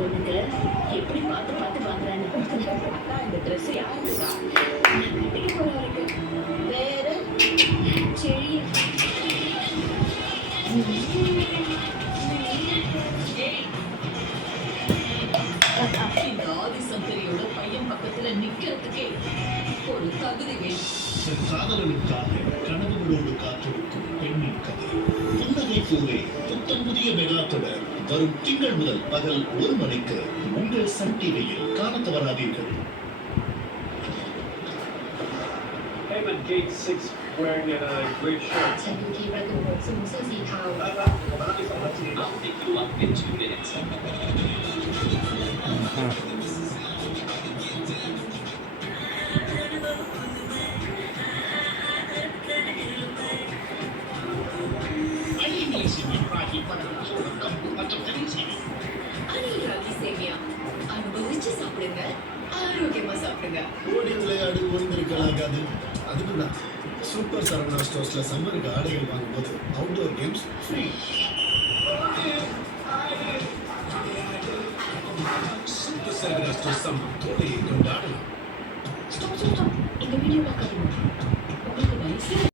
பொண்ணுங்க எப்படி பார்த்து பார்த்து வாங்குறாங்க. அக்கா இந்த ட்ரெஸ் யாருக்குக்கா? நான் கட்டிக்க போறவருக்கு. வேற செடி. இந்த ஆதிசங்கரியோட பையன் பக்கத்துல நிக்கிறதுக்கே ஒரு தகுதி வேணும். காதலனுக்காக கனவுகளோடு காத்திருக்கும் பெண்ணின் கதை. புன்னகை பூவே புத்தம் புதிய மெகா தொடர் வரும் திங்கள் முதல் பகல் 1 மணிக்கு உங்கள் சன் டிவியில் காண தவறாதீர்கள். Hey, man, Gate 6 wearing a great shirt. ฉันดูทีประตู6สูงเสื้อสีเทา I'll pick you up in 2 minutes. அணி ராகி சேமியா அனுபவிச்சு சாப்பிடுங்க, ஆரோக்கியமா சாப்பிடுங்க. ஓடி விளையாடு ஓய்ந்திருக்கலாகாது. அதுக்குதான் சூப்பர் சரவணா ஸ்டோர்ஸ்ல சம்மருக்கு ஆடைகள் வாங்கும்போது outdoor games free. Super Saravana stores summer கோடையை கொண்டாடலாம். ஸ்டாப் ஸ்டாப், இந்த வீடியோ பார்க்காதீங்க. உங்களுக்கு வயசு